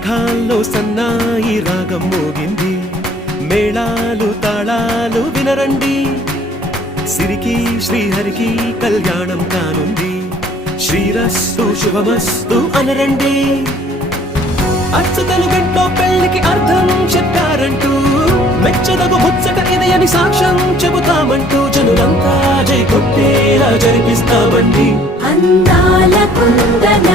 మేఘాల్లో సన్నాయి రాగం మోగింది, మేళాలు తాళాలు వినరండి, సిరికి శ్రీహరికి కళ్యాణం కానుంది, శ్రీరస్తు శుభమస్తు అనరండి. అచ్చతలు గంటో పెళ్లికి అర్థం చెప్పారంటూ, మెచ్చదగు ముచ్చట ఇది అని సాక్ష్యం చెబుతామంటూ, జనులంతా జై కొట్టేలా జరిపిస్తామండి. అందాల కుందన